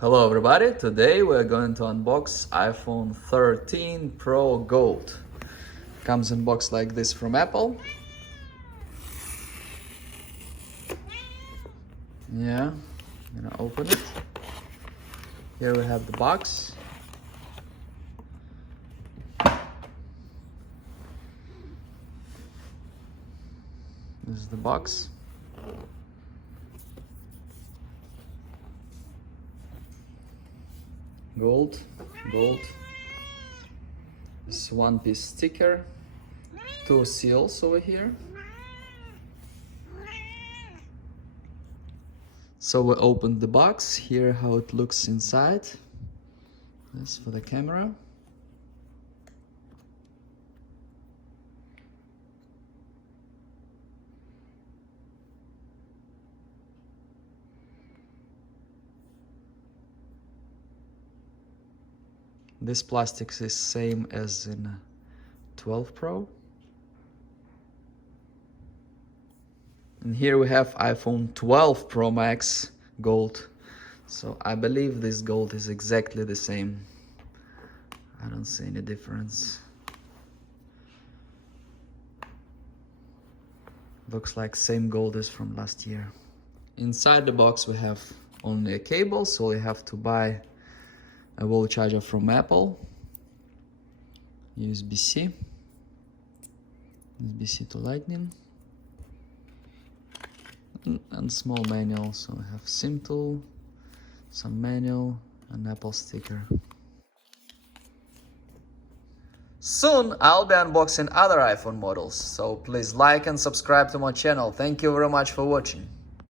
Hello everybody, today we're going to unbox iPhone 13 Pro Gold. Comes in box like this from Apple. Yeah, I'm gonna open it. Here we have the box. This is the box. Gold. This one-piece sticker, two seals over here. So we opened the box. Here how it looks inside. This for the camera. This plastic is same as in 12 Pro. And here we have iPhone 12 Pro Max gold. So I believe this gold is exactly the same. I don't see any difference. Looks like same gold as from last year. Inside the box we have only a cable, so we have to buy a wall charger from Apple, USB-C to Lightning, and small manual. So we have SIM tool, some manual, and Apple sticker. Soon I'll be unboxing other iPhone models, so please like and subscribe to my channel. Thank you very much for watching.